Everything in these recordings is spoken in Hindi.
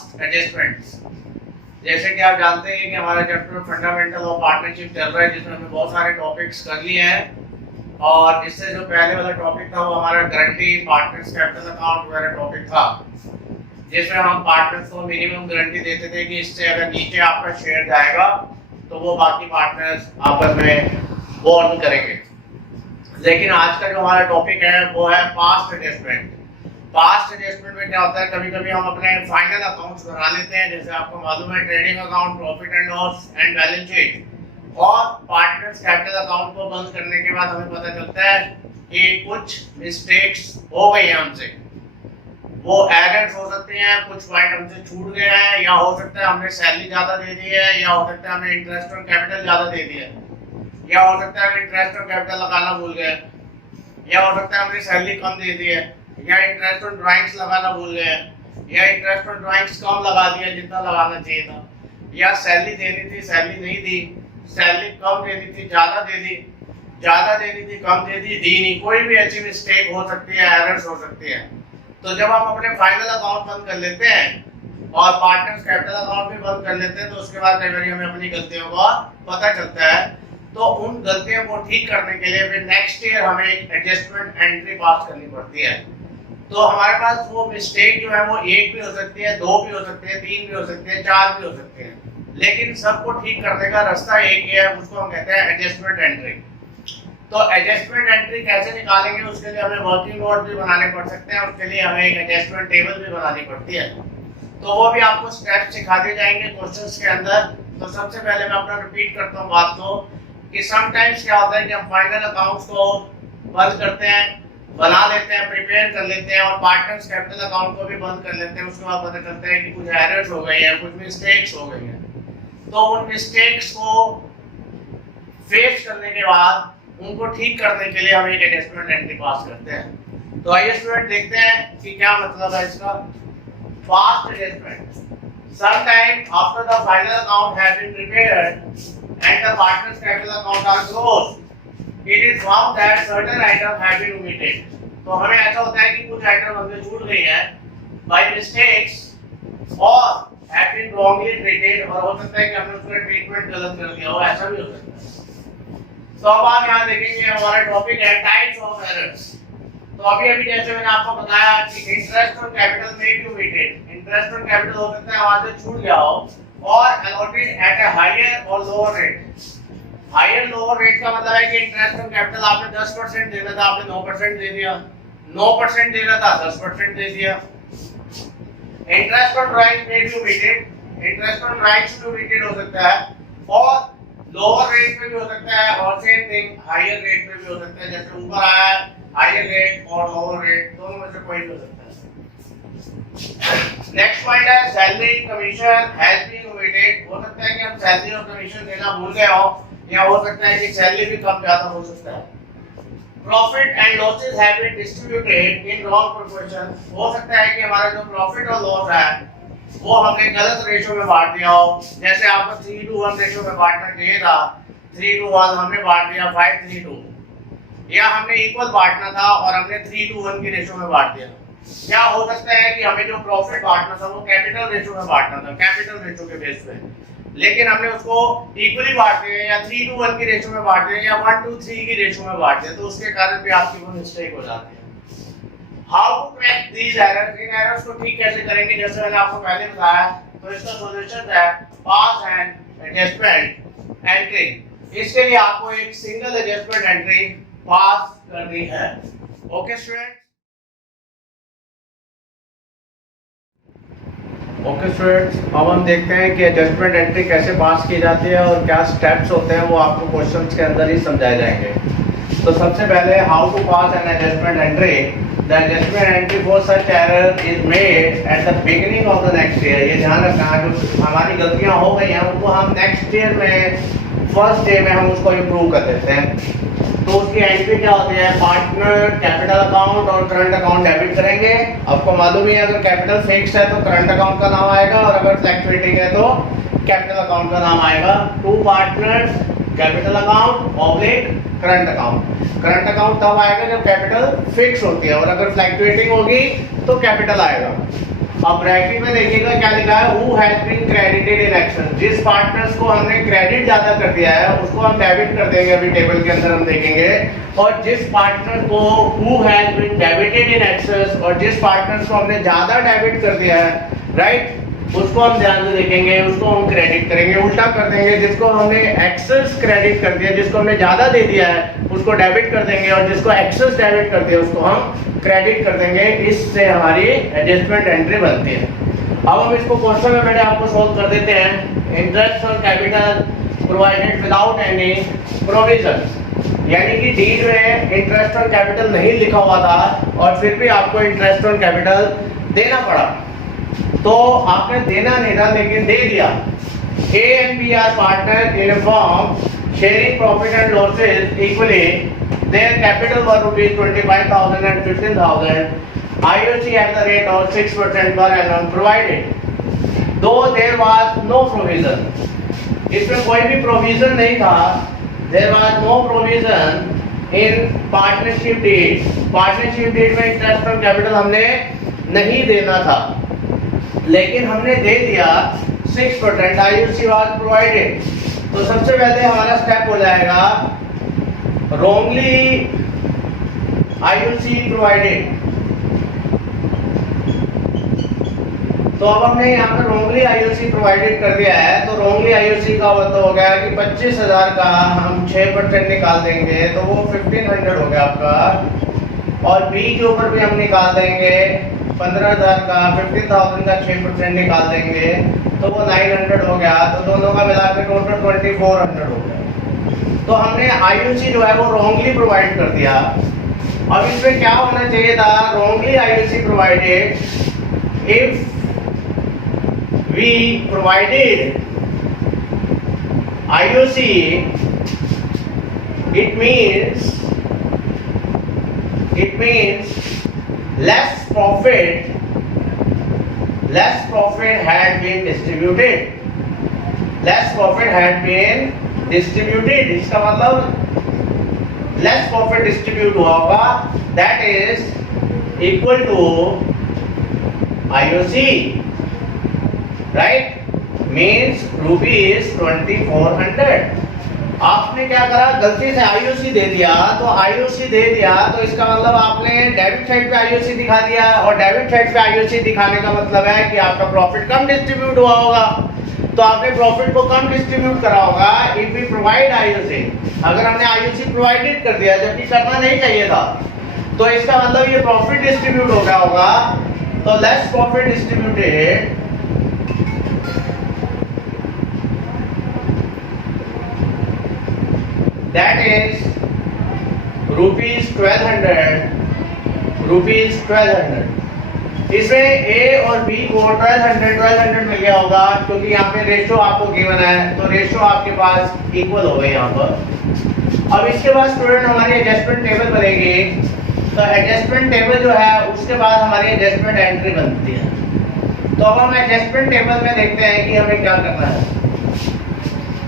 Past adjustments. जैसे कि आप जानते हैं कि हमारा चैप्टर फंडामेंटल ऑफ पार्टनरशिप चल रहा है, जिसमें हमने बहुत सारे टॉपिक्स कर लिए हैं। और इससे जो पहले वाला टॉपिक था वो हमारा गारंटी पार्टनर्स कैपिटल अकाउंट वगैरह टॉपिक था, जिसमें हम पार्टनर्स को मिनिमम गारंटी देते थे कि इससे अगर नीचे आपका शेयर जाएगा तो वो बाकी पार्टनर्स आपस में बॉन्ड करेंगे। लेकिन आज का जो हमारा टॉपिक है वो है पास्ट एडजस्टमेंट। पास्ट एडजस्टमेंट में क्या होता है, कभी कभी हम अपने फाइनल अकाउंट्स बना लेते हैं, जैसे आपको मालूम है trading account, profit and loss and balance sheet, और पार्टनर्स कैपिटल अकाउंट को बंद करने के बाद हमें पता चलता है कि कुछ मिस्टेक्स हो गई हैं हमसे। वो एरर्स हो सकते हैं, कुछ पॉइंट हमसे छूट गए हैं, या हो सकता है हमने सैलरी ज्यादा दे दी है, या हो सकता है हमने इंटरेस्ट और कैपिटल ज्यादा दे दिया है, या हो सकता है हम इंटरेस्ट और कैपिटल लगाना भूल गए, या हो सकता है हमने सैलरी कम दे दी है, या इंटरेस्ट और ड्राइंग्स लगाना भूल गए, या इंटरेस्ट और ड्राइंग्स कम लगा दिया जितना लगाना चाहिए था, या सैलरी देनी थी सैलरी नहीं दी, सैलरी कम देनी थी ज्यादा दे दी, ज्यादा देनी थी कम दे दी नहीं। कोई भी ऐसी मिस्टेक हो सकती है, एरर्स हो सकती है। तो जब हम अपने फाइनल अकाउंट बंद कर लेते हैं और पार्टनर्स कैपिटल अकाउंट भी बंद कर लेते हैं, तो उसके बाद कई बार हमें अपनी गलतियों का पता चलता है। तो उन गलतियों को ठीक करने के लिए फिर नेक्स्ट ईयर हमें एक एडजस्टमेंट एंट्री पास करनी पड़ती है। तो हमारे पास वो मिस्टेक जो है वो एक भी हो सकती है, दो भी हो सकती है, तीन भी हो सकती है, चार भी हो सकते हैं, लेकिन सबको ठीक करने का रास्ता एक ही है, उसको हम कहते हैं एडजस्टमेंट एंट्री। तो एडजस्टमेंट एंट्री कैसे निकालेंगे, उसके लिए हमें वर्किंग नोट भी बनाने पड़ सकते हैं, उसके लिए हमें एक एडजस्टमेंट टेबल भी बनानी पड़ती है। तो वो भी आपको स्टेप सिखा दिए जाएंगे क्वेश्चंस के अंदर। तो सबसे पहले मैं अपना रिपीट करता हूँ बात को, कि समटाइम्स क्या होता है कि हम फाइनल अकाउंट्स को बंद करते हैं, बना लेते हैं, प्रिपेयर कर लेते हैं, और पार्टनर्स कैपिटल अकाउंट को भी बंद कर लेते हैं। उसके बाद पता चलता है कि कुछ एरर्स हो गई हैं, कुछ मिस्टेक्स हो गई हैं। तो उन मिस्टेक्स को फेस करने के बाद उनको ठीक करने के लिए हम एक एडजस्टमेंट एंट्री पास करते हैं। तो आइए स्टूडेंट देखते हैं कि क्या मतलब है इसका। Fast adjustment, sometime after the final account has been prepared and the partners capital account are closed, it is found that certain items have been omitted. तो हमें ऐसा होता है कि कुछ आइटम हमसे छूट गई है by mistakes और have been wrongly treated, और हो सकता है कि हमने उसका ट्रीटमेंट गलत कर दिया हो, ऐसा भी हो सकता है। तो अब आप यहाँ देखेंगे हमारा टॉपिक है टाइप्स ऑफ एरर्स। तो अभी जैसे मैंने आपको बताया कि इंटरेस्ट ऑन कैपिटल में भी ओमिटेड, इंटरेस्ट ऑन कैपिटल हो सकता है वहां से छूट गया हो, और allotted at a higher or lower rate. Higher lower rate का मतलब है कि इंटरेस्ट ऑन कैपिटल आपने 10% देना था, आपने 9% दे दिया, 9% देना था 10% दे दिया। इंटरेस्ट ऑन ड्राइंग्स में भी ओमिटेड, इंटरेस्ट ऑन ड्राइंग्स भी ओमिटेड हो सकता है, और लोअर रेट पे भी हो सकता है, और सेम थिंग हायर रेट पे भी हो सकता है। जैसे ऊपर आया है हायर रेट और लोअर रेट, दोनों में से कोई भी हो सकता है। नेक्स्ट पॉइंट है salary commission has been omitted. हो सकता है कि हम सैलरी और कमीशन देना भूल गए हो, या हो सकता है कि सैलरी भी कम ज्यादा हो सकता है। Profit and losses have been distributed in wrong proportion. हो सकता है कि हमारा जो प्रॉफिट और लॉस है वो हमने गलत रेशो में बांट दिया हो। जैसे आपको 3:1 रेशो में बांटना चाहिए था, 3:1 हमने बांट दिया 5:3, या हमने इक्वल बांटना था और हमने 3:1 की रेशो में बांट दिया। क्या हो सकता है कि हमें जो प्रॉफिट बांटना था वो कैपिटल रेशो में बांटना था, कैपिटल रेशो के बेस पे, लेकिन हमने उसको इक्वली बांट दिया, या 3:1 की रेशो में बांट दिया, या 1:3 की रेशो में बांट दिया। तो उसके कारण भी आपकी वो मिस्टेक हो जाती है। How to correct these errors, इन एरर्स को ठीक कैसे करेंगे, जैसे मैंने आपको पहले बताया। तो इसका सॉल्यूशन है पास एंड एडजस्टमेंट एंट्री। इसके लिए आपको एक सिंगल एडजस्टमेंट एंट्री पास करनी है। ओके स्टूडेंट, ओके स्टूडेंट्स, अब हम देखते हैं कि एडजस्टमेंट एंट्री कैसे पास की जाती है और क्या स्टेप्स होते हैं, वो आपको क्वेश्चंस के अंदर ही समझाए जाएंगे। तो सबसे पहले how to pass an adjustment entry. The adjustment entry for such error is made at the beginning of the next year. ये ध्यान रखना, जो हमारी गलतियां हो गई हैं उनको हम नेक्स्ट ईयर में फर्स्ट डे में हम उसको इम्प्रूव कर देते हैं। तो उसकी एंट्री क्या होती है, पार्टनर कैपिटल अकाउंट और करंट अकाउंट डेबिट करेंगे। आपको मालूम ही है अगर कैपिटल फिक्स्ड है तो करंट अकाउंट का नाम आएगा, और अगर फ्लक्चुएटिंग है तो कैपिटल अकाउंट का नाम आएगा। To partners capital account oblique current account. Current account तब आएगा जब कैपिटल फिक्स होती है, और अगर फ्लक्चुएटिंग होगी तो कैपिटल आएगा। अब ब्रैकेट में देखिएगा क्या लिखा है, who has been credited in excess, जिस पार्टनर्स को हमने क्रेडिट ज्यादा कर दिया है उसको हम डेबिट कर देंगे, अभी टेबल के अंदर हम देखेंगे। और जिस पार्टनर को who has been debited in excess, और जिस पार्टनर्स को हमने ज्यादा डेबिट कर दिया है, राइट, उसको हम ध्यान से देखेंगे, उसको हम क्रेडिट करेंगे, उल्टा कर देंगे, जिसको हमने एक्सेस क्रेडिट कर दिया, जिसको हमने ज्यादा दे दिया है उसको डेबिट कर देंगे, और जिसको एक्सेस डेबिट कर दिया उसको हम क्रेडिट कर देंगे। इससे हमारी एडजस्टमेंट एंट्री बनती है। अब हम इसको क्वेश्चन में बैठे आपको सोल्व कर देते हैं। इंटरेस्ट और capital provided without any provision, यानी कि डीड में इंटरेस्ट और कैपिटल नहीं लिखा हुआ था और फिर भी आपको इंटरेस्ट और कैपिटल देना पड़ा। तो आपने देना नहीं था लेकिन दे दिया। A and B are partners in a firm sharing profit and losses equally. Their capital were rupees 25,000 and 15,000. IOC at the rate of 6% per annum provided. Though there was no provision. इसमें कोई भी प्रोविजन नहीं था। There was no provision in partnership deed. Partnership deed में इंटरेस्ट और कैपिटल हमने नहीं देना था, लेकिन हमने दे दिया 6%। IOC was provided। तो सबसे पहले हमारा स्टेप हो जाएगा wrongly IOC provided। तो अब हमने यहाँ पर wrongly IOC provided कर दिया है, तो wrongly IOC का मतलब हो गया कि 25,000 का हम 6% निकाल देंगे तो वो 1500 हो गया आपका, और B के ऊपर भी हम निकाल देंगे 15,000 का, 15,000 का 6% निकाल देंगे तो वो 900 हो गया। तो दोनों का मिलाकर टोटल 2400 हो गया। तो हमने IOC जो है वो wrongly प्रोवाइड कर दिया। अब इसमें क्या होना चाहिए था, wrongly IOC provided if we provided IOC, it means less profit had been distributed, इसका मतलब less profit distribute हुआ होगा, that is equal to IOC, right, means rupees 2400। आपने क्या करा, गलती से IOC दे दिया, तो IOC दे दिया तो इसका मतलब आपने डेबिट साइड पे IOC दिखा दिया, और डेबिट साइड पे IOC दिखाने का मतलब है कि आपका प्रॉफिट कम डिस्ट्रीब्यूट हुआ होगा। तो आपने प्रॉफिट को कम डिस्ट्रीब्यूट करा होगा इफ वी प्रोवाइड IOC। अगर हमने IOC प्रोवाइडेड कर दिया जबकि करना नहीं चाहिए था, तो इसका मतलब ये प्रॉफिट डिस्ट्रीब्यूट हो गया होगा। तो less profit distributed, that is rupees 1200। इसमें A और B को 1200 मिल गया होगा, क्योंकि यहाँ पे रेशो आपको गिवन है, तो रेशो आपके पास इक्वल हो गए यहाँ पर। अब इसके बाद स्टूडेंट हमारी एडजस्टमेंट टेबल बनेगी। तो एडजस्टमेंट टेबल जो है उसके बाद हमारी एडजस्टमेंट एंट्री बनती है। तो अब हम एडजस्टमेंट टेबल में देखते हैं कि हमें क्या करना है।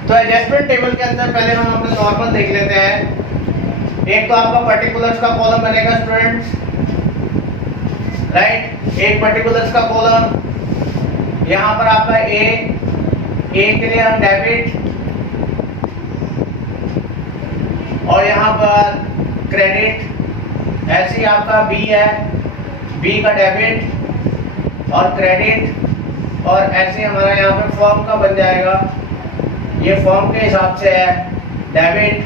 तो एडजस्टमेंट टेबल के अंदर पहले हम अपने नॉर्मल देख लेते हैं। एक तो आपका पर्टिकुलर्स का कॉलम बनेगा स्टूडेंट्स, राइट, एक पर्टिकुलर्स का कॉलम। यहाँ पर आपका ए के लिए हम डेबिट, और यहाँ पर क्रेडिट। ऐसे ही आपका बी है, बी का डेबिट और क्रेडिट, और ऐसे हमारा यहाँ पर फर्म का बन जाएगा, ये फॉर्म के हिसाब से है डेबिट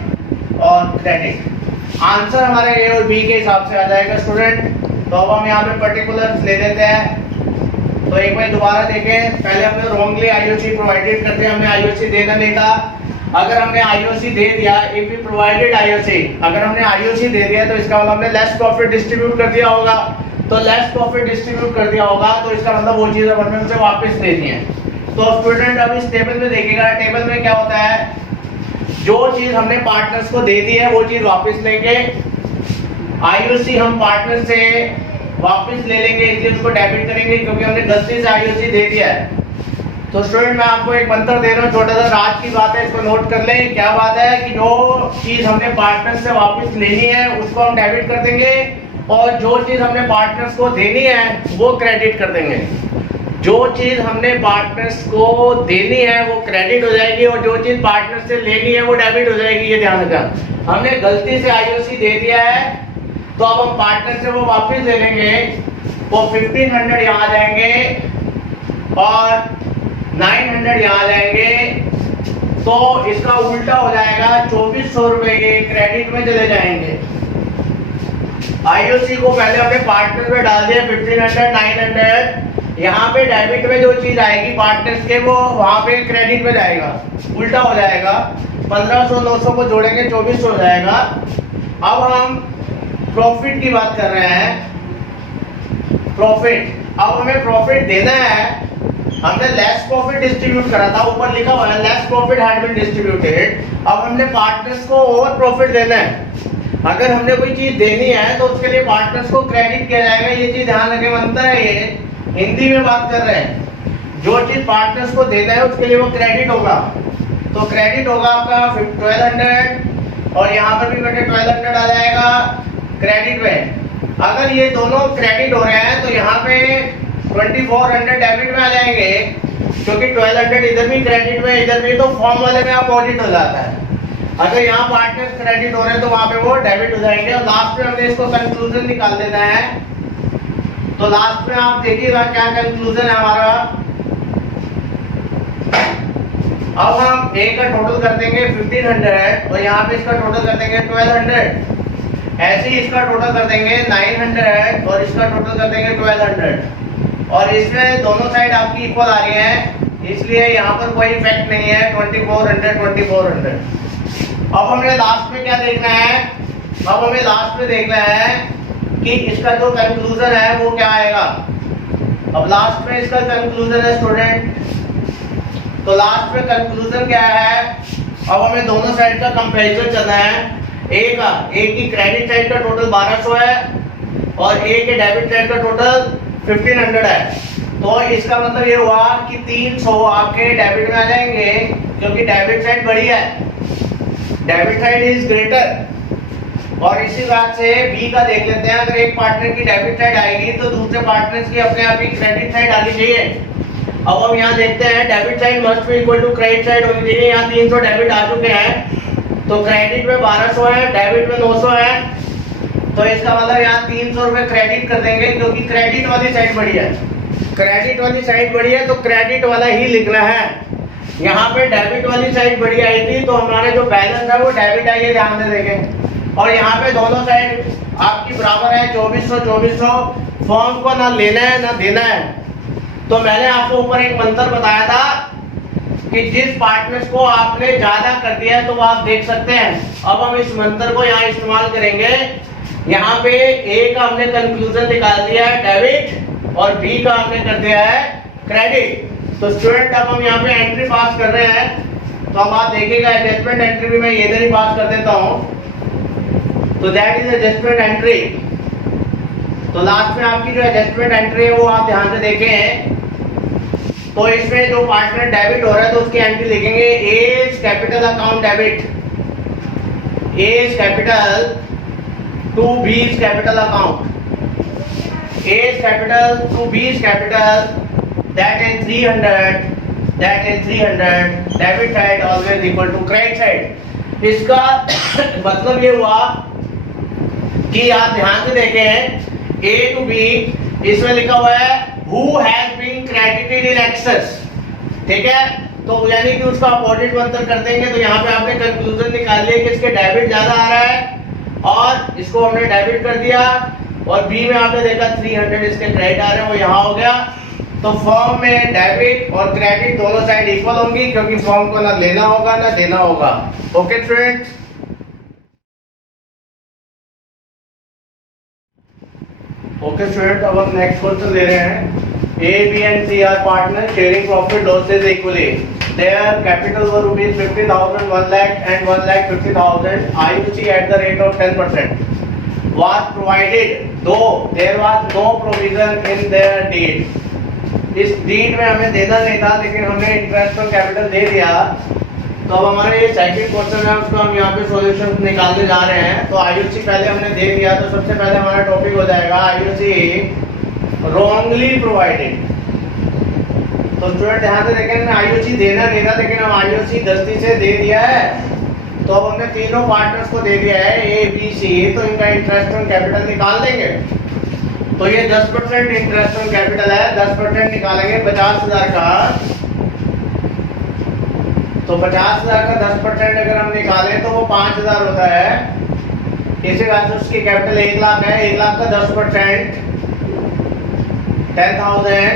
और क्रेडिट। आंसर हमारे ए और बी के हिसाब से आ जाएगा स्टूडेंट। तो अब हम यहाँ पे पर्टिकुलर्स ले लेते हैं। तो एक बार दोबारा देखें, पहले हमने रॉन्गली IOC प्रोवाइडेड कर दिया, हमने IOC देना नहीं था। अगर हमने IOC दे दिया, इफ वी प्रोवाइडेड IOC, अगर हमने IOC दे दिया तो इसका मतलब हमने लेस प्रॉफिट डिस्ट्रीब्यूट कर दिया होगा। तो लेस प्रॉफिट डिस्ट्रीब्यूट कर दिया होगा तो इसका मतलब वो चीज़ हमने उनसे वापस लेनी है। तो स्टूडेंट अब इस टेबल में देखिएगा, टेबल में क्या होता है, जो चीज हमने पार्टनर्स को दे दी है वो चीज वापस लेंगे। IOC हम पार्टनर से वापस ले लेंगे, इसलिए उसको डेबिट करेंगे क्योंकि हमने गलती से IOC दे दिया है। तो स्टूडेंट मैं आपको एक मंत्र दे रहा हूँ, छोटा सा राज की बात है, इसको नोट कर लें। क्या बात है कि जो चीज हमने पार्टनर से वापस लेनी है उसको हम डेबिट कर देंगे, और जो चीज हमने पार्टनर्स को देनी है वो क्रेडिट कर देंगे। जो चीज हमने पार्टनर्स को देनी है वो क्रेडिट हो जाएगी और जो चीज पार्टनर से लेनी है वो डेबिट हो जाएगी। ये ध्यान रखना, हमने गलती से आईओसी दे दिया है तो अब हम पार्टनर से वो वापस ले लेंगे। वो 1500 यहाँ जाएंगे और 900 यहाँ जाएंगे, तो इसका उल्टा हो जाएगा, 2400 रुपए ये क्रेडिट में चले जाएंगे। आईओसी को पहले हमने पार्टनर में डाल दिया 1500 900, यहाँ पे डेबिट में जो चीज आएगी पार्टनर्स के वो वहां पे क्रेडिट में जाएगा, उल्टा हो जाएगा। 1500 900 को जोड़ेंगे 2400 हो जाएगा। अब हम प्रॉफिट की बात कर रहे हैं। प्रॉफिट, अब हमें प्रॉफिट देना है। हमने लेस प्रॉफिट डिस्ट्रीब्यूट करा था, ऊपर लिखा हुआ है less profit had been distributed. अब हमने पार्टनर्स को ओवर प्रॉफिट देना है। अगर हमने कोई चीज देनी है तो उसके लिए पार्टनर्स को क्रेडिट किया जाएगा। ये चीज ध्यान रखें, अंतर है, ये हिंदी में बात कर रहे हैं। जो चीज पार्टनर्स को देना है उसके लिए वो क्रेडिट होगा, तो क्रेडिट होगा आपका 1200 और यहाँ पर भी बेटे 1200 आ जाएगा क्रेडिट में। अगर ये दोनों क्रेडिट हो रहे हैं तो यहाँ पे 2400 डेबिट में आ जाएंगे, क्योंकि 1200 इधर भी क्रेडिट में इधर भी, तो फॉर्म वाले में अपोजिट हो जाता है। अगर यहाँ पार्टनर्स क्रेडिट हो रहे हैं तो वहां पे वो डेबिट हो जाएंगे। और लास्ट में हमने इसको कंक्लूजन निकाल देना है, तो लास्ट में आप देखिएगा क्या कंक्लूजन है हमारा। अब हम ए का टोटल कर देंगे 1500 और यहाँ पे इसका टोटल कर देंगे 1200। ऐसे ही इसका टोटल कर देंगे 900 और इसका टोटल कर देंगे 1200। और इसमें दोनों साइड आपकी इक्वल आ रही है, इसलिए यहाँ पर कोई इफेक्ट नहीं है। 2400। अब हमें लास्ट में क्या देखना है, अब हमें लास्ट में देखना है कि इसका जो कंक्लूजन है वो क्या आएगा। अब लास्ट में इसका कंक्लूजन है स्टूडेंट, तो लास्ट में कंक्लूजन क्या है। अब हमें दोनों साइड का कंपैरिजन करना है। ए की क्रेडिट साइड का टोटल 1200 है और ए के डेबिट साइड का टोटल 1500 है। तो इसका मतलब ये हुआ कि 300 आपके डेबिट में आ जाएंगे, क्योंकि डेबिट साइड बड़ी है, डेबिट साइड इज ग्रेटर। और इसी बात से बी का देख लेते हैं। अगर एक पार्टनर की डेबिट साइड आएगी तो दूसरे पार्टनर्स की अपने आप ही क्रेडिट साइड आनी चाहिए। अब हम यहाँ देखते हैं debit side must be equal to credit side होनी चाहिए। यहाँ 300 डेबिट आ चुके हैं, तो क्रेडिट में 1200 है, डेबिट में 900 है, तो इसका मतलब यहाँ 300 रुपए क्रेडिट कर देंगे, क्योंकि क्रेडिट वाली साइड बड़ी है। क्रेडिट वाली साइड बड़ी है तो क्रेडिट वाला ही लिखना है। यहाँ पे डेबिट वाली साइड बड़ी आई थी तो हमारा जो बैलेंस है वो डेबिट आई है, ध्यान से देखें। और यहाँ पे दोनों साइड आपकी बराबर है 2400। फॉर्म को ना लेना है ना देना है। तो मैंने आपको ऊपर एक मंत्र बताया था कि जिस पार्टनर्स को आपने ज्यादा कर दिया है तो वो आप देख सकते हैं। अब हम इस मंत्र को यहाँ इस्तेमाल करेंगे। यहाँ पे ए का हमने कंक्लूजन निकाल दिया है डेबिट और बी का हमने कर दिया है क्रेडिट। तो स्टूडेंट अब हम यहाँ पे एंट्री पास कर रहे हैं, तो अब आप देखिएगा एडजस्टमेंट एंट्री भी मैं इधर ही पास कर देता हूँ। तो दैट इज एडजस्टमेंट एंट्री। तो लास्ट में आपकी जो एडजस्टमेंट एंट्री है वो आप ध्यान से देखें। तो इसमें जो पार्टनर डेबिट हो रहा है तो उसकी एंट्री लिखेंगे A's capital account debit, A's capital to B's capital account, A's capital to B's capital, that is 300 debit side always equal to credit side. इसका मतलब ये हुआ कि आप ध्यान से देखें ए टू बी, इसमें लिखा हुआ है who has been credited in excess, ठीक है। तो यानी कि उसका अपोजिट मंत्र कर देंगे। तो यहाँ पे आपने कंक्लूजन निकाल लिया कि इसके डेबिट ज्यादा आ रहा है और इसको हमने डेबिट कर दिया, और बी में आपने देखा 300 इसके क्रेडिट आ रहे हैं, वो यहाँ हो गया। तो फॉर्म में डेबिट और क्रेडिट दोनों साइड इक्वल होंगी, क्योंकि फॉर्म को ना लेना होगा ना देना होगा। ओके स्टूडेंट्स, ओके स्टूडेंट, अब हम नेक्स्ट क्वेश्चन ले रहे हैं। A B and C are partner sharing profit losses equally. Their capital were rupees 50,000, 1 lakh and 1,50,000 IUC at the rate of 10% was provided, though there was no provision in their deed। इस डीड में हमें देना नहीं था, लेकिन हमने इंटरेस्ट ऑन कैपिटल दे दिया। तो अब हमारा ये सेकंड क्वेश्चन है, उसको हम यहाँ पे सॉल्यूशन निकालने जा रहे हैं। तो आईओसी पहले हमने देख लिया, तो सबसे पहले हमारा टॉपिक हो जाएगा आईओसी रॉन्गली प्रोवाइडेड। तो स्टूडेंट ध्यान से देखें, आईओसी देना नहीं था, लेकिन हम आईओसी गलती से दे दिया है। तो अब हमने तीनों पार्टनर्स को दे दिया है ए बी सी, तो इनका इंटरेस्ट ऑन कैपिटल निकाल देंगे। तो ये 10% इंटरेस्ट ऑन कैपिटल है, 10% निकालेंगे 50,000 का। तो 50,000 का 10% अगर हम निकालें तो वो 5,000 होता है। इसी बात से उसकी कैपिटल 1 लाख है, 1 लाख का 10% 10,000,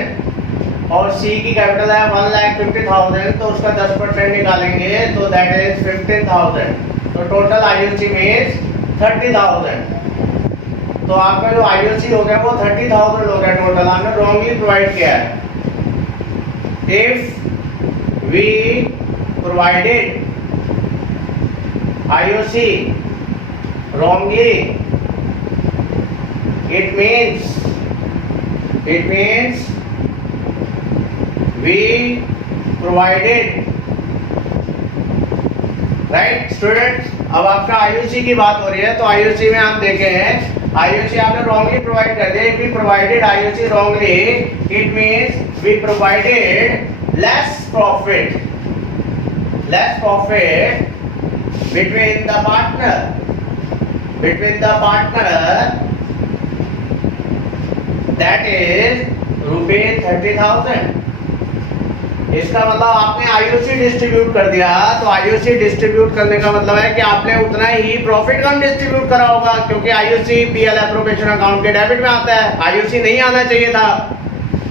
और सी की कैपिटल है 1,50,000, तो उसका 10% निकालेंगे तो दैट इज 15,000। तो टोटल आईओसी मींस 30,000। तो आपका जो आईओसी हो गया वो 30,000 हो गया टोटल, आपने रॉन्गली प्रोवाइड किया है। If we provided IOC wrongly, it means we provided, right students. अब आपका आईओसी की बात हो रही है, तो आईओसी में आप देखे हैं आईओसी आपने रॉन्गली प्रोवाइड कर दिया। We provided IOC wrongly, it means we provided less profit between the partner that is ₹30,000। इसका मतलब आपने आईओसी डिस्ट्रीब्यूट कर दिया। तो आईओसी डिस्ट्रीब्यूट करने का मतलब है कि आपने उतना ही प्रॉफिट कम डिस्ट्रीब्यूट करा होगा, क्योंकि आईओसी पीएल एप्रोप्रिएशन अकाउंट के डेबिट में आता है, आईओसी नहीं आना चाहिए था।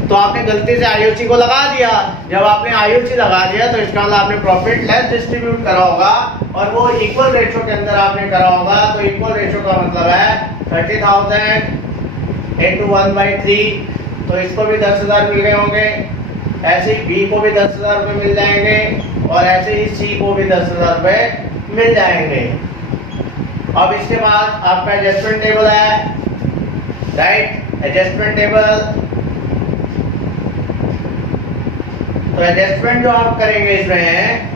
तो आपने गलती से आईओसी को लगा दिया। जब आपने आईओसी लगा दिया तो इसका मतलब आपने प्रॉफिट लेस डिस्ट्रीब्यूट करा होगा, और वो इक्वल रेशो के अंदर आपने करा होगा। तो इक्वल रेशो का मतलब है 30,000 इंटू 1/3। तो इसको भी 10,000 मिल गए होंगे, ऐसे ही बी को भी 10,000 रुपये मिल जाएंगे, और ऐसे ही सी को भी 10,000 रुपये मिल जाएंगे। अब इसके बाद आपका एडजस्टमेंट टेबल है, राइट। एडजस्टमेंट टेबल, तो एडजस्टमेंट जो आप करेंगे इसमें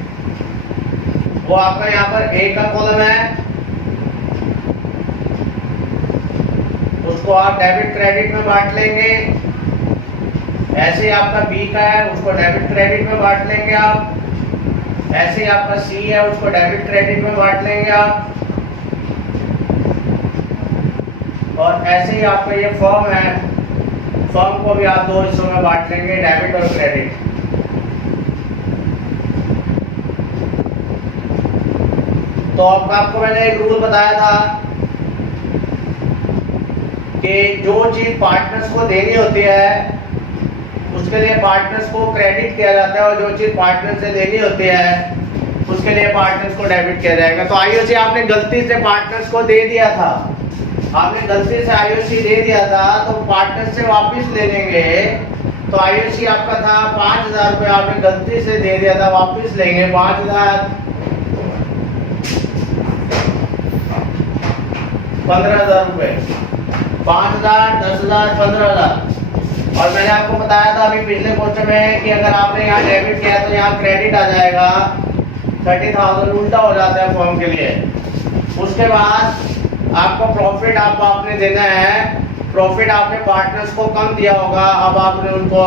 वो आपका यहाँ पर ए का कॉलम है, उसको आप डेबिट क्रेडिट में बांट लेंगे। ऐसे ही आपका बी का है, उसको डेबिट क्रेडिट में बांट लेंगे आप। ऐसे ही आपका सी है, उसको डेबिट क्रेडिट में बांट लेंगे आप। और ऐसे ही आपका ये फर्म है, फर्म को भी आप 2 हिस्सों में बांट लेंगे, डेबिट और क्रेडिट। तो अब आपको मैंने एक रूल बताया था कि जो चीज पार्टनर्स को देनी होती है उसके लिए पार्टनर्स को क्रेडिट किया जाता है, और जो चीज पार्टनर से देनी होती है उसके लिए पार्टनर्स को डेबिट किया जाएगा। तो आईओसी आपने गलती से पार्टनर्स को दे दिया था, आपने गलती से आईओसी दे दिया था, तो पार्टनर से वापस ले लेंगे। तो आईओसी आपका था 5,000 रुपये, आपने गलती से दे दिया था, वापस लेंगे 5,000, 15,000 रुपये, 5,000, 10,000, 15,000। और मैंने आपको बताया था अभी पिछले क्वेश्चन में कि अगर आपने यहाँ डेबिट किया तो यहाँ क्रेडिट आ जाएगा, 30,000 उल्टा हो जाता है फॉर्म के लिए। उसके बाद आपको प्रॉफिट आपने देना है, प्रॉफिट आपने पार्टनर्स को कम दिया होगा, अब आपने उनको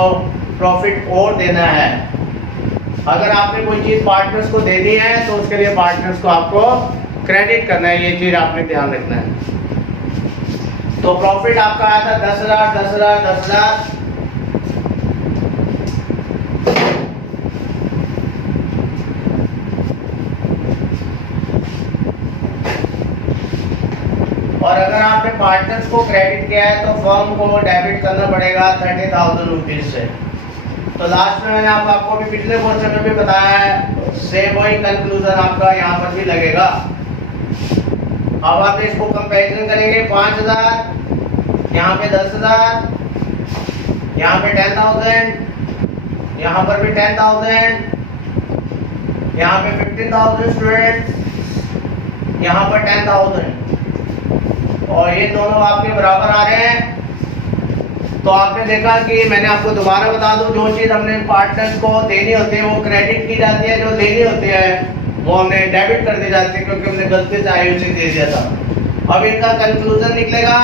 प्रॉफिट और देना है। अगर आपने कोई चीज़ पार्टनर्स को देनी है तो उसके लिए पार्टनर्स को आपको क्रेडिट करना है, ये चीज़ आपने ध्यान रखना है। तो प्रॉफिट आपका आया था 10,000, 10,000, 10,000। और अगर आपने पार्टनर्स को क्रेडिट किया है तो फर्म को डेबिट करना पड़ेगा 30,000 रुपीज से। तो लास्ट में मैंने आपको भी पिछले क्वेश्चन में भी बताया है, सेम वही कंक्लूजन आपका यहाँ पर भी लगेगा। अब आप इसको कंपैरिजन करेंगे, 5,000, यहाँ पे 10,000, यहाँ पे 10,000, यहाँ पर भी 10,000, यहाँ पे 15,000 स्टूडेंट्स, यहाँ पर 10,000, और ये दोनों आपके बराबर आ रहे हैं। तो आपने देखा कि मैंने आपको दोबारा बता दूं, जो चीज़ हमने पार्टनर्स को देनी होती है वो क्रेडिट की जाती है, जो लेनी होती है वो हमने डेबिट कर दी जाती है क्योंकि हमने गलती से आईओसी दे दिया था। अब इनका कंक्लूजन निकलेगा,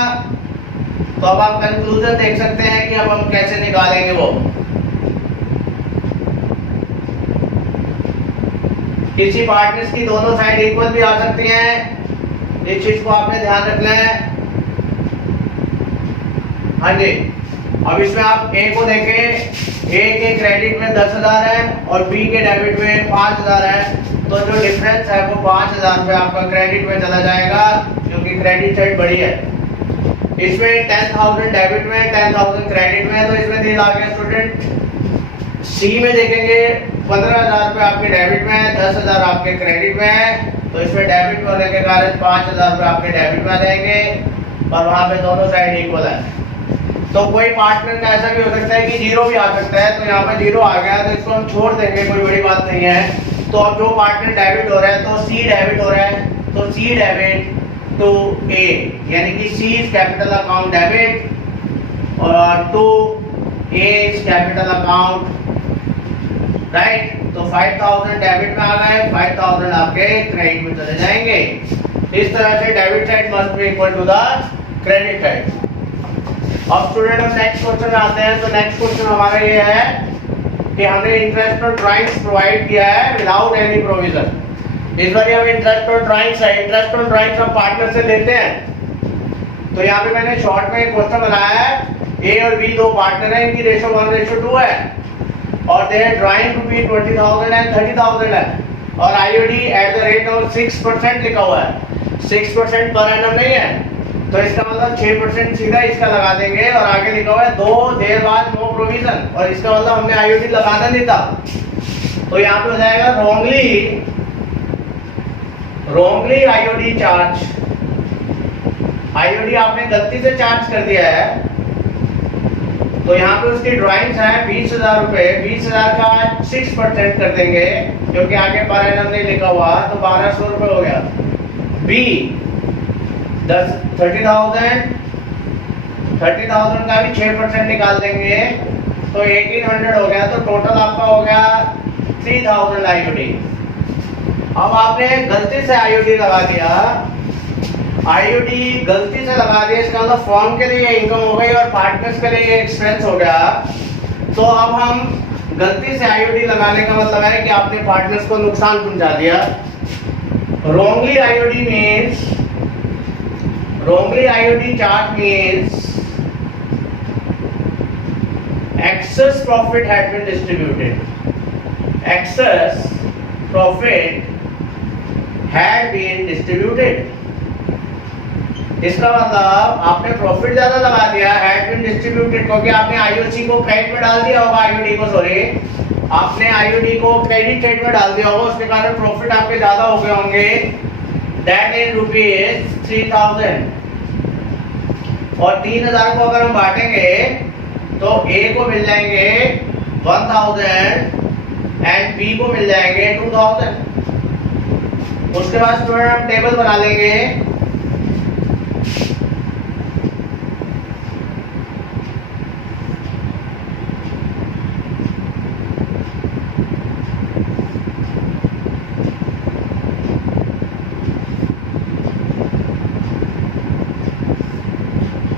तो अब आप कंक्लूजन देख सकते हैं कि अब हम कैसे निकालेंगे वो। किसी पार्टनर्स की दोनों साइड इक्वल भी आ सकती हैं, इस चीज को आपने ध्यान रखना है। हाँ जी, अब इसमें आप ए को देखें, ए के क्रेडिट में 10,000 है और बी के डेबिट में 5,000 है, तो जो डिफरेंस है वो 5,000 रुपये आपका क्रेडिट में चला जाएगा क्योंकि क्रेडिट साइड बड़ी है। इसमें 10,000 डेबिट में 10,000 क्रेडिट में, तो इसमें दिया गया स्टूडेंट सी में देखेंगे 15,000 रुपये आपके डेबिट में, 10,000 आपके क्रेडिट में है, तो इसमें डेबिट होने के कारण 5,000 रुपये आपके डेबिट में आ जाएंगे और वहाँ पे दोनों साइड इक्वल है। तो कोई पार्टनर का ऐसा भी हो सकता है कि जीरो भी आ सकता है, तो यहाँ पे जीरो आ गया तो इसको हम छोड़ देंगे, कोई बड़ी बात नहीं है। तो अब जो पार्टनर डेबिट हो रहा है तो सी डेबिट हो रहा है, तो सी डेबिट टू ए, यानी कि C's capital account debit और to A's capital account right. तो 5,000 डेबिट में आ गए, 5,000 आपके क्रेडिट में चले जाएंगे। इस तरह से debit side must be equal to the credit side. अब स्टूडेंट हम नेक्स्ट क्वेश्चन में आते हैं। तो नेक्स्ट क्वेश्चन हमारा ये है कि हमने इंटरेस्ट और ड्राइंग्स प्रोवाइड किया है विदाउट एनी प्रोविजन। इस बार हम इंटरेस्ट और ड्राइंग्स है, इंटरेस्ट और ड्राइंग्स हम पार्टनर से लेते हैं। तो यहाँ पे मैंने शॉर्ट में एक क्वेश्चन बनाया है, ए और बी दो पार्टनर है, इनकी रेशो 1:2 है और they are drawing to be 20,000 and 30,000 है और IOD at the rate of 6% लिखा हुआ है। 6% पर एनम नहीं है, तो इसका मतलब 6% सीधा इसका लगा देंगे और आगे लिखा हुआ है 2 देर बाद नो प्रोविजन, और इसका मतलब हमने आईओडी लगाना नहीं था। तो यहाँ पे हो जाएगा रॉन्गली आईओडी चार्ज। आईओडी आपने गलती से चार्ज कर दिया है, तो यहाँ पे उसकी ड्राइंग्स है 20,000 रुपए, 20,000 का 6% कर देंगे क्योंकि आगे पर एनम नहीं लिखा हुआ, तो 1,200 रुपए हो गया। बी 30,000 का भी 6% निकाल देंगे तो 1,800 हो गया, तो टोटल आपका हो गया 3,000 आईओडी। अब आपने गलती से आईओडी लगा दिया, आईओडी गलती से लगा दिया, इसका मतलब फॉर्म के लिए इनकम हो गई और पार्टनर्स के लिए एक्सपेंस हो गया। तो अब हम गलती से आईओडी लगाने का मतलब है कि आपने पार्टनर्स को नुकसान पहुंचा दिया। wrongly IOD charge means excess profit had been distributed. Excess profit had been distributed. इसका मतलब आपने प्रॉफिट ज्यादा लगा दिया, had been distributed, क्योंकि आपने आईओसी को क्रेडिट में डाल दिया होगा, आईओडी को सॉरी आपने आईओडी को क्रेडिट साइड में डाल दिया होगा, उसके कारण प्रॉफिट आपके ज्यादा हो गए होंगे। दैट इज रुपीज 3,000 और 3,000 को अगर हम बांटेंगे तो ए को मिल जाएंगे 1,000 एंड बी को मिल जाएंगे 2,000। उसके बाद स्टूडेंट हम टेबल बना लेंगे।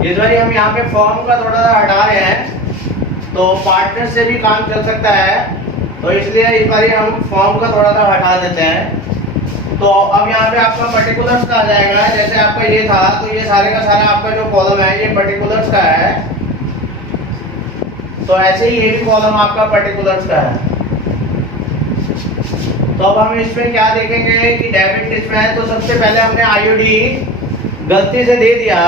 इस बार हम यहाँ पे फॉर्म का थोड़ा सा हटा रहे हैं, तो पार्टनर से भी काम चल सकता है, तो इसलिए इस बार हम फॉर्म का थोड़ा सा हटा देते हैं। तो अब यहाँ पे आपका पर्टिकुलर्स का आ जाएगा, जैसे आपका ये था तो ये सारे का सारा आपका जो कॉलम है ये पर्टिकुलर्स का है, तो ऐसे ही ये भी कॉलम आपका पर्टिकुलर्स का है। तो अब हम इसमें क्या देखेंगे कि डेबिट इसमें है, तो सबसे पहले हमने आईओडी गलती से दे दिया,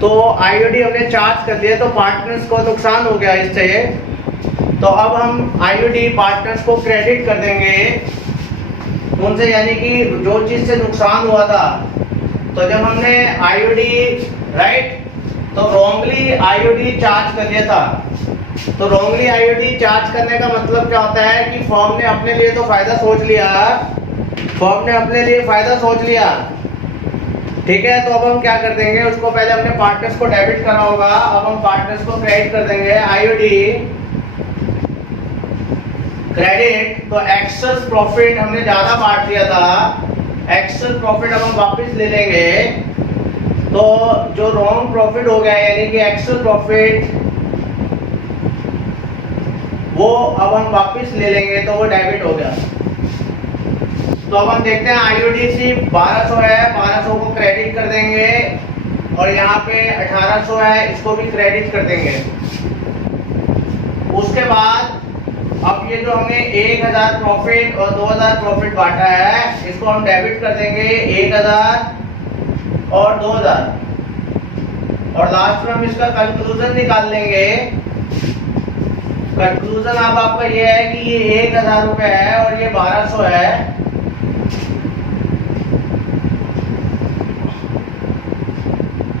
तो आईओडी हमने चार्ज कर दिया, तो पार्टनर्स को नुकसान हो गया इससे। तो अब हम आईओडी पार्टनर्स को क्रेडिट कर देंगे उनसे, यानी कि जो चीज से नुकसान हुआ था। तो जब हमने आईओडी राइट तो रॉन्गली आईओडी चार्ज कर दिया था, तो रॉन्गली आईओडी चार्ज करने का मतलब क्या होता है कि फर्म ने अपने लिए तो फायदा सोच लिया, फर्म ने अपने लिए फायदा सोच लिया, ठीक है। तो अब हम क्या कर देंगे, उसको पहले हमने पार्टनर्स को डेबिट करा होगा, अब हम पार्टनर्स को क्रेडिट कर देंगे। आईओडी क्रेडिट, तो एक्सेस प्रॉफिट हमने ज्यादा बांट दिया था, एक्सेस प्रॉफिट अब हम वापस ले लेंगे। तो जो रॉन्ग प्रॉफिट हो गया यानी कि एक्सेस प्रॉफिट वो अब हम वापस ले लेंगे, तो वो डेबिट हो गया। तो अब हम देखते हैं आईओडीसी 1200 है, 1200 को क्रेडिट कर देंगे और यहाँ पे 1800 है, इसको भी क्रेडिट कर देंगे। उसके बाद अब ये जो हमने 1000 प्रॉफिट और 2000 प्रॉफिट बांटा है, इसको हम डेबिट कर देंगे 1000 और 2000, और लास्ट में हम इसका कंक्लूजन निकाल लेंगे। कंक्लूजन अब आपका ये है कि ये 1000 रुपए है और ये 1200 है,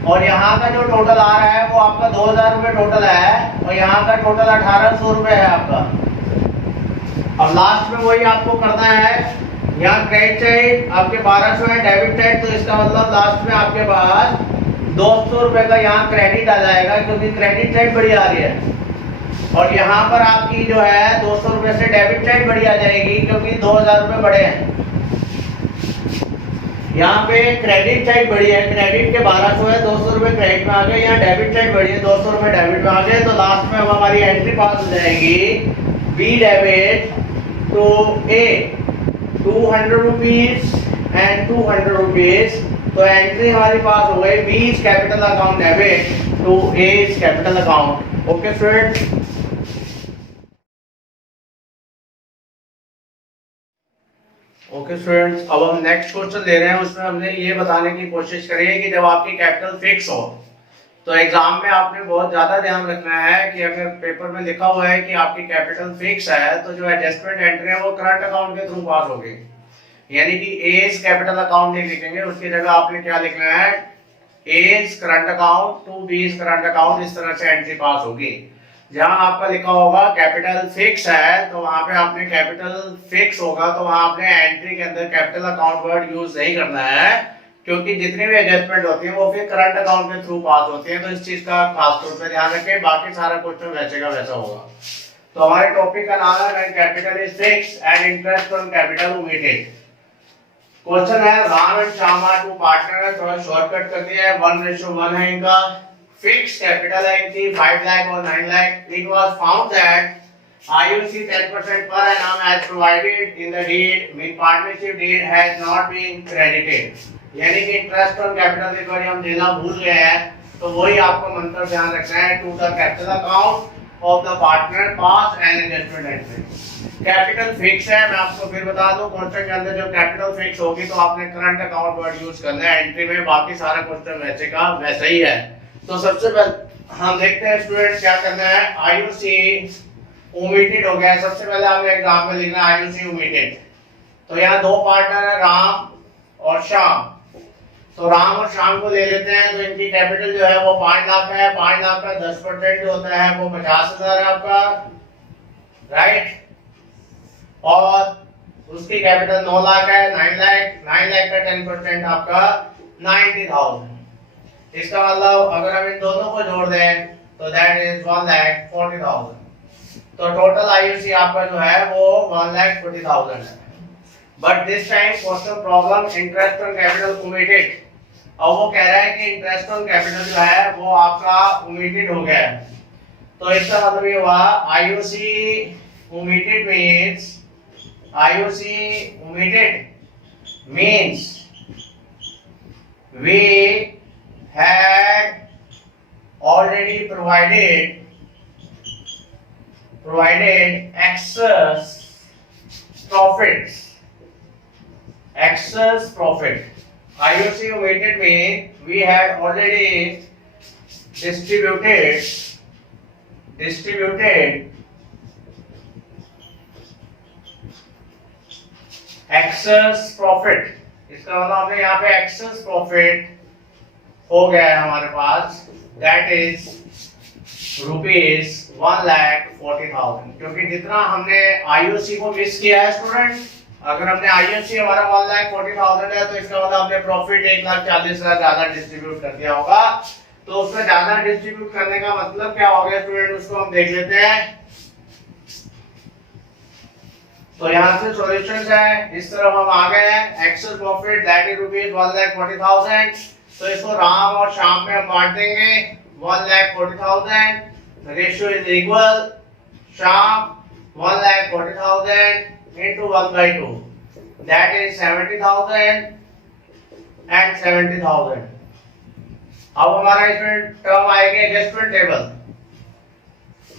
और यहाँ का जो टोटल आ रहा है वो आपका 2000 रुपए टोटल है, और यहाँ का टोटल 1800 रुपए है आपका। अब लास्ट में वही आपको करना है, यहाँ क्रेडिट साइड आपके 1200 है, डेबिट साइड, तो इसका मतलब लास्ट में आपके पास 200 रुपए का यहाँ क्रेडिट आ जाएगा, क्योंकि क्रेडिट साइड बड़ी आ रही है। और यहाँ पर आपकी जो है 200 रुपए से डेबिट साइड बड़ी आ जाएगी, क्योंकि 2000 रुपए बड़े हैं। यहाँ पे क्रेडिट साइड बड़ी है, क्रेडिट के 1200 है, 200 रुपए क्रेडिट में आ गए, यहाँ डेबिट साइड बड़ी है, 200 रुपए डेबिट में आ गए। तो लास्ट में अब हमारी एंट्री पास हो जाएगी, B debit to A 200 rupees and 200 rupees. तो एंट्री हमारी पास हो गई, B's capital account debit to A's capital account. Okay student, okay students, अब हम नेक्स्ट क्वेश्चन ले रहे हैं। उसमें हमने ये बताने की कोशिश करी है कि जब आपकी कैपिटल फिक्स हो, तो एग्जाम में आपने बहुत ज्यादा ध्यान रखना है कि अगर पेपर में लिखा हुआ है कि आपकी कैपिटल फिक्स है, तो जो एडजस्टमेंट एंट्री है वो करंट अकाउंट के थ्रू पास होगी, यानी कि एज कैपिटल अकाउंट नहीं लिखेंगे, उसकी जगह आपने क्या लिखना है, एज करंट अकाउंट टू बीज करंट अकाउंट, इस तरह से एंट्री पास होगी। जहां आपका लिखा होगा कैपिटल फिक्स है, तो वहां पे आपने कैपिटल फिक्स होगा, तो वहां आपने एंट्री के अंदर कैपिटल अकाउंट वर्ड यूज नहीं करना है, क्योंकि जितनी भी एडजस्टमेंट होती है वो फिर करंट अकाउंट के थ्रू पास होती है। तो इस चीज का खास तौर पर ध्यान रखें, बाकी सारा क्वेश्चन वैसे का वैसा होगा। तो हमारे टॉपिक का नाम है when capital is fix and interest on capital omitted. Question है Ram and Shyama two partner है, थोड़ा शॉर्टकट कर दिया है, 1:1 है इनका। फिक्स कैपिटल है इनकी 5 लाख और 9 lakh. It was found that IUC 10% per annum as provided in the deed with partnership deed has not been credited, यानी कि इंटरेस्ट ऑन कैपिटल रिकवरी हम देना भूल गए हैं। तो वही आपको मंत्र ध्यान रखना है, to the capital account of the partner pass and adjustment entry. Capital fix है, मैं आपको फिर बता दूं, क्वेश्चन के अंदर जब कैपिटल फिक्स होगी तो आपने करंट अकाउंट वर्ड यूज करना है एंट्री में, बाकी सारा क्वेश्चन वैसे का वैसा ही है। तो सबसे पहले हम देखते हैं स्टूडेंट्स क्या करना है। IUC ओमिटेड हो गया, सबसे पहले आपने एग्जाम में लिखना है IUC ओमिटेड। तो यहाँ दो पार्टनर है, राम और श्याम। तो राम और श्याम को ले लेते हैं, तो इनकी कैपिटल जो है वो 5 लाख है। 5 लाख का 10% जो होता है वो 50,000 है आपका, राइट। और उसकी कैपिटल 9 लाख है, 9 लाख। 9 लाख का 10% आपका 90,000। इसका मतलब अगर हम इन दोनों को जोड़ दें तो दैट इज 1,40,000। तो टोटल IUC आपका जो है वो 1,40,000 है। But this time question problem interest on capital omitted. अब वो कह रहा है कि इंटरेस्ट ऑन कैपिटल जो है वो आपका ओमिटेड हो गया है। तो इसका मतलब ये हुआ IUC omitted means we had already provided excess profit. IUC omitted means we had already distributed excess profit। इसका मतलब हमने यहाँ पे excess profit हो गया है हमारे पास, that is ₹1,40,000। क्योंकि जितना हमने IUC को मिस किया है स्टूडेंट, अगर हमने IUC हमारा 1,40,000 है तो इसका मतलब हमने प्रॉफिट 1,40,000 ज्यादा डिस्ट्रीब्यूट कर दिया होगा। तो उसमें ज्यादा डिस्ट्रीब्यूट करने का मतलब क्या हो गया स्टूडेंट, उसको हम देख लेते हैं। तो यहाँ से सॉल्यूशंस है, इस तरफ हम आ गए हैं। Actual profit that is rupees 1,40,000। तो इसको राम और शाम में हम बांट देंगे 1,40,000। रेशियो इज इक्वल शाम 1,40,000 into 1/2, that is 70,000 and 70,000। अब हमारा इसमें टर्म आएगी एडजस्टमेंट टेबल।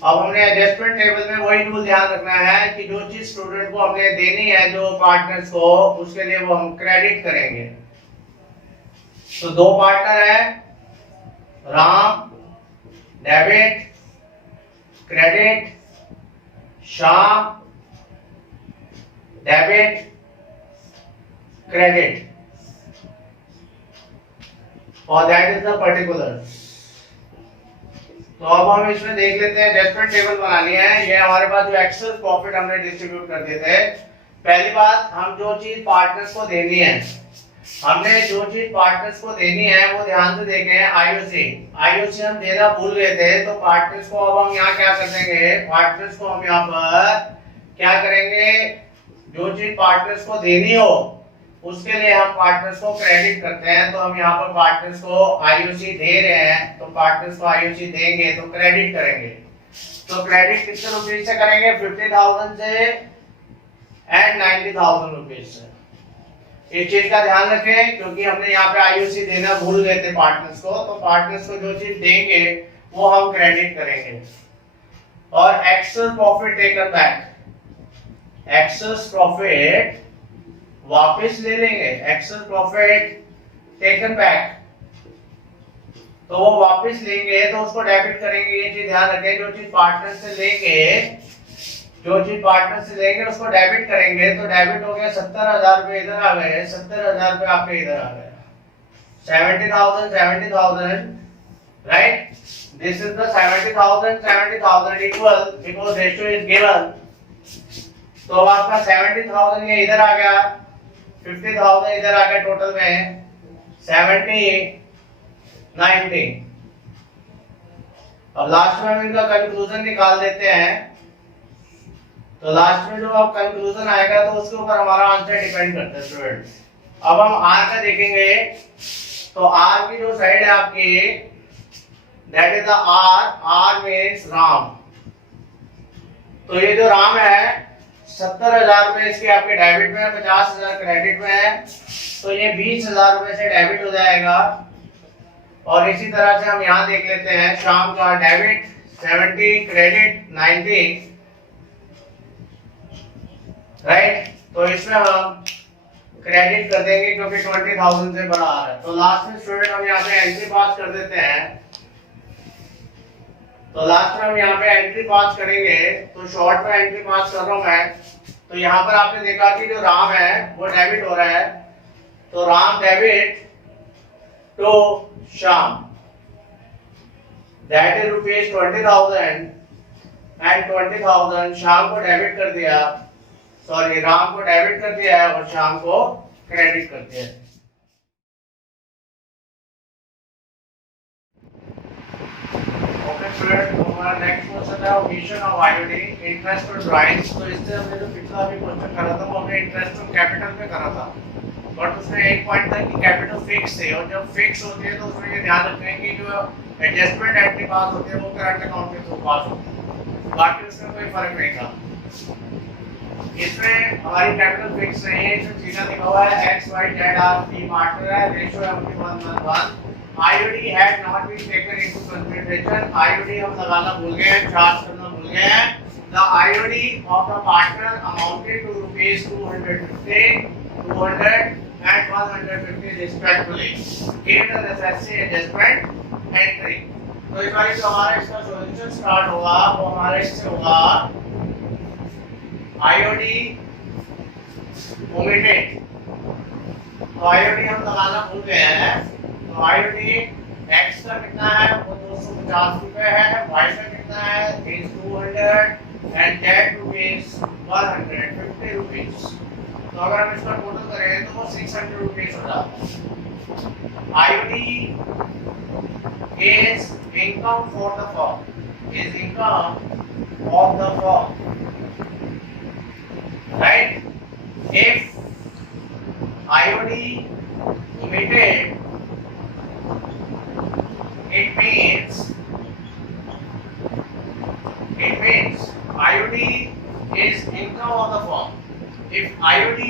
अब हमने एडजस्टमेंट टेबल में वही रूल ध्यान रखना है कि जो चीज स्टूडेंट को हमने देनी है जो पार्टनर्स को, उसके लिए वो हम क्रेडिट करेंगे। तो दो पार्टनर है, Ram debit credit, Shyam debit credit, और दैट इज द पर्टिकुलर। तो अब हम इसमें देख लेते हैं, एडजस्टमेंट टेबल बनानी है। ये हमारे पास जो एक्चुअल प्रॉफिट हमने डिस्ट्रीब्यूट कर दिए थे। पहली बात, हम जो चीज पार्टनर्स को देनी है, हमने जो चीज पार्टनर्स को देनी है वो ध्यान से देखें। आईओसी हम देना भूल गए थे, तो पार्टनर्स को अब हम यहाँ क्या कर देंगे, पार्टनर्स को हम यहाँ पर क्या करेंगे, जो चीज पार्टनर्स को देनी हो उसके लिए हम पार्टनर्स को क्रेडिट करते हैं। तो हम यहाँ पर पार्टनर्स को आईओसी दे रहे हैं, तो पार्टनर्स को आईओसी देंगे तो क्रेडिट करेंगे। तो क्रेडिट कितने रुपीज से करेंगे, 50,000 से एंड 90,000 रुपीज से। इस चीज का ध्यान रखें क्योंकि हमने यहाँ पे आईओसी देना भूल गए थे पार्टनर्स को, तो पार्टनर्स को जो चीज देंगे वो हम क्रेडिट करेंगे। और access profit taken back, access profit वापस ले लेंगे। एक्सेस प्रॉफिट टेकन बैक, तो वो वापस लेंगे तो उसको डेबिट करेंगे। ये चीज ध्यान रखें, जो चीज पार्टनर से लेंगे, जो चीज पार्टनर से लेंगे उसको डेबिट करेंगे। तो डेबिट हो गया 70,000 रुपए इधर आ गए, 70,000 रुपए आपके इधर आ गए, 70,000 right. This is the 70,000 equal, because ratio is given. तो अब आपका 70,000 ये इधर आ गया, 50,000 इधर आ गया, टोटल में 70 90। अब लास्ट में हम इनका कंक्लूजन निकाल देते हैं। तो लास्ट में जो अब कंक्लूजन आएगा तो उसके ऊपर हमारा आंसर डिपेंड करता है स्टूडेंट्स। अब हम आर का देखेंगे। तो आर की जो साइड है आपकी, that is the R means Ram. तो ये जो राम है 70,000 रुपए इसके आपके डेबिट में है, 50,000 क्रेडिट में है। तो ये 20,000 रुपए से डेबिट हो जाएगा। और इसी तरह से हम यहाँ देख लेते हैं, शाम का डेबिट 70 क्रेडिट 90 राइट। तो इसमें हम क्रेडिट कर देंगे क्योंकि 20,000 से बड़ा आ रहा है। तो लास्ट में स्टूडेंट हम यहाँ पे एंट्री पास कर देते हैं। तो लास्ट में हम यहाँ पे एंट्री पास करेंगे। तो शॉर्ट में एंट्री पास कर रहा हूं मैं। तो यहाँ पर आपने देखा कि जो राम है वो डेबिट हो रहा है। तो Ram debit to Shyam, that is rupees 20,000 and 20,000 Shyam को डेबिट कर दिया, सॉरी राम को डेबिट कर दिया है और श्याम को क्रेडिट कर दिया है। हमारा नेक्स्ट क्वेश्चन है omission of IOD interest on drawings. तो इससे हमने जो पिछला भी क्वेश्चन करा था वो हमने इंटरेस्ट ऑन कैपिटल पे करा था, बट उसमें एक पॉइंट था कि कैपिटल फिक्स है, और जब फिक्स होती है तो उसमें ये ध्यान रखें कि जो एडजस्टमेंट एंट्री पास होती है वो करंट अकाउंट के थ्रू पास होती है, बाकी उसमें कोई फर्क नहीं था। इसमें हमारी कैपिटल फिक्स नहीं है, इसमें सीधा लिखा हुआ है एक्स वाई जेड आर की पार्टनर है, रेशियो है उनकी 1:1। IOD had not been taken into consideration. IOD हम लगाना भूल गए हैं, चार्ज करना भूल गए हैं। The IOD of the partner amounted to rupees 250, 200 and 150 respectively. Give the necessary adjustment entry. तो इस बार जो हमारा इसका सॉल्यूशन स्टार्ट होगा वो हमारे इससे होगा आईओडी ओमिटेड। तो आईओडी हम लगाना भूल गए हैं। तो आईओडी एक्स का कितना है वो 250 रुपए है, वाई का कितना है is 200 and Z rupees 150 rupees. तो अगर हम इसका टोटल करें तो वो 600 रुपीस हो जाता है। IOD is income for the firm, is income of the firm, right? income of the firm. If IOD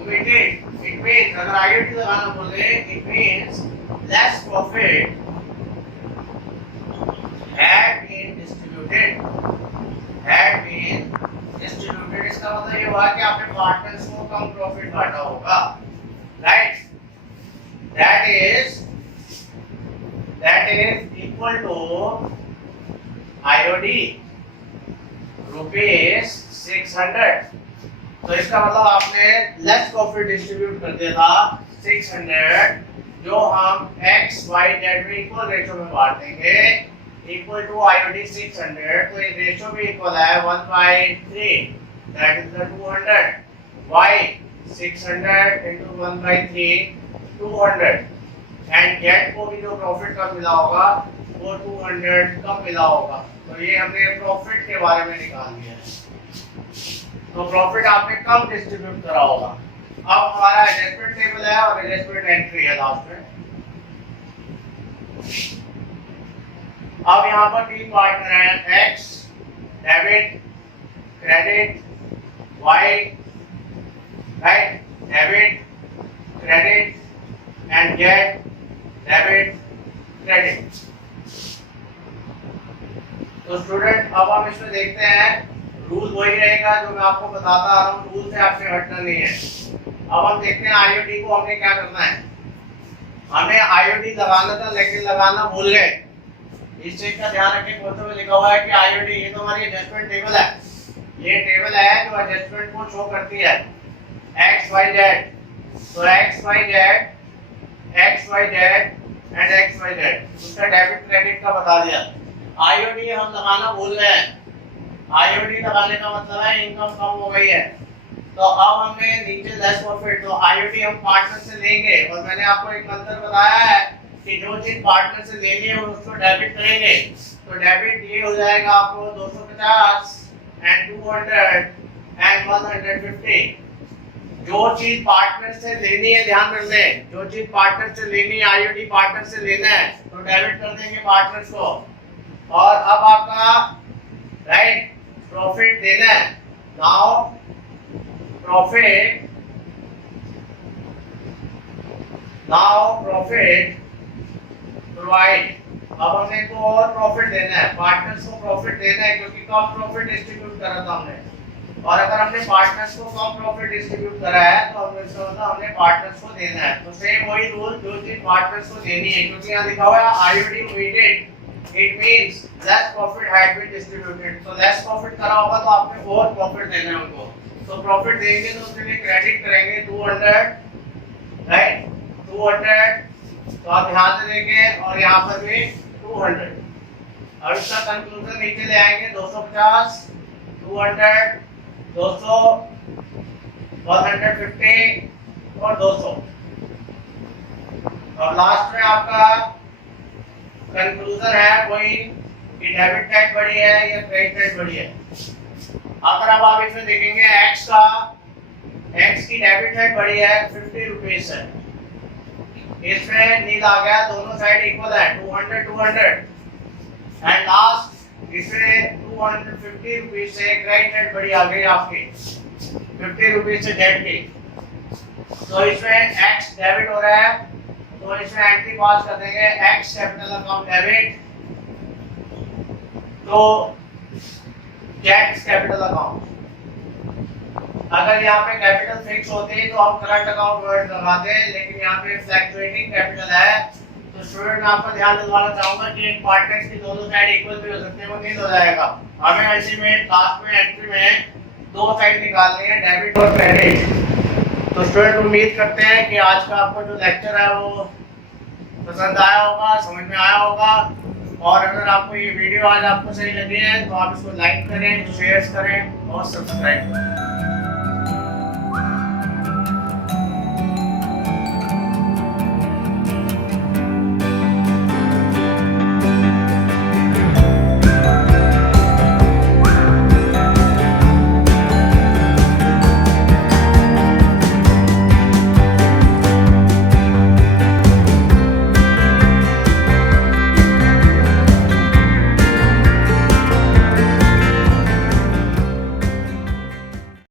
omitted, it means अगर IOD लगाना बोले, it means less profit had been distributed. Had been distributed इसका मतलब ये हुआ कि आपने पार्टनर्स को कम प्रॉफिट बांटा होगा, right? That is equal to IOD rupees 600. तो इसका मतलब आपने लेस प्रॉफिट डिस्ट्रीब्यूट कर दिया था 600, जो हम x y z में इक्वल रेशो में बांट देंगे, इक्वल टू IOD 600. तो ये रेशो भी इक्वल है 1/3, that is the 200. y 600 into 1/3 200. And गेट को भी जो प्रॉफिट कम मिला होगा वो 200 कम मिला होगा. तो ये हमने प्रॉफिट के बारे में निकाल दिया है. तो प्रॉफिट आपने कम डिस्ट्रीब्यूट करा होगा. अब हमारा एडजस्टमेंट टेबल है और एडजस्टमेंट एंट्री है लास्ट में. अब यहाँ पर तीन पार्टनर हैं, x debit credit y, right? Debit credit and गेट डेबिट क्रेडिट. तो स्टूडेंट अब हम इसमें देखते हैं, रूल वही रहेगा जो मैं आपको बताता आ रहा हूँ, रूल से आपसे हटना नहीं है. अब हम देखते हैं IOD को हमने क्या करना है. हमें IOD लगाना था लेकिन लगाना भूल गए. इस चीज का ध्यान रखें, क्वेश्चन में लिखा हुआ है कि IOD, ये तो हमारी एडजस्टमेंट टेबल है. ये टेबल है जो एडजस्टमेंट को शो करती है x y z. तो x y z and x y z उसका डेबिट क्रेडिट का बता दिया. IOD हम लगाना भूल गए हैं. IOD लगाने का मतलब है इनकम कम हो गई है. तो अब हमने नीचे लेस प्रॉफिट, तो IOD हम पार्टनर से लेंगे. और मैंने आपको एक मंत्र बताया है कि जो चीज पार्टनर से लेनी है उसको डेबिट करेंगे. तो डेबिट ये हो जाएगा आपको 250 एंड 200 एंड 150. जो चीज पार्टनर से लेनी है, ध्यान रख लें, जो चीज पार्टनर से लेनी है, IOD पार्टनर से लेना है तो डेबिट कर देंगे पार्टनर्स को. और अब आपका राइट प्रॉफिट देना है. Now profit provide. अब हमने को और प्रॉफिट देना है, पार्टनर्स को प्रॉफिट देना है क्योंकि कम प्रॉफिट डिस्ट्रीब्यूट करा था हमने. और अगर हमने पार्टनर्स को कम प्रॉफिट डिस्ट्रीब्यूट करा है तो हमने पार्टनर्स को देना है. तो सेम वही रूल, जो चीज पार्टनर्स को देनी है, क्योंकि यहाँ लिखा हुआ है IOD weighted, it means less profit had been distributed. तो less profit करा होगा तो आपने और प्रॉफिट देना है उनको. तो प्रॉफिट देंगे तो उसके लिए क्रेडिट करेंगे 200, राइट? 200. तो आप ध्यान से देखें, और यहाँ पर भी 200. अब इसका कंक्लूजन नीचे ले आएंगे 250, 200, 200, 150 और 200. और लास्ट में आपका कंक्लूजन है वही कि डेबिट साइड बड़ी है या क्रेडिट साइड बड़ी है. अगर अब आप इसमें देखेंगे x की डेबिट साइड बड़ी है 50 रुपीज है. इसमें नील आ गया, दोनों साइड इक्वल है 200 200. एंड लास्ट इसमें 250 रुपीज से क्रेडिट साइड बड़ी आ गई आपकी 50 रुपीज से डेट की. तो इसमें x डेबिट हो रहा है तो इसमें एंट्री पास कर देंगे x कैपिटल अकाउंट डेबिट तो x कैपिटल अकाउंट. अगर यहाँ पे कैपिटल फिक्स होते तो हम करंट अकाउंट वर्ड लगाते हैं, लेकिन यहाँ पे फ्लक्चुएटिंग कैपिटल है. तो स्टूडेंट मैं आपका ध्यान दिलवाना चाहूंगा कि एक पार्टनर्स की दोनों साइड इक्वल भी हो सकते हैं, वो नहीं हो जाएगा. हमें अल्टीमेट लास्ट में एंट्री में दो साइड निकालनी है, डेबिट और क्रेडिट. तो स्टूडेंट उम्मीद करते हैं कि आज का आपको जो लेक्चर है वो पसंद आया होगा, समझ में आया होगा. और अगर आपको ये वीडियो आज आपको सही लगी है तो आप इसको लाइक करें, शेयर करें और सब्सक्राइब करें.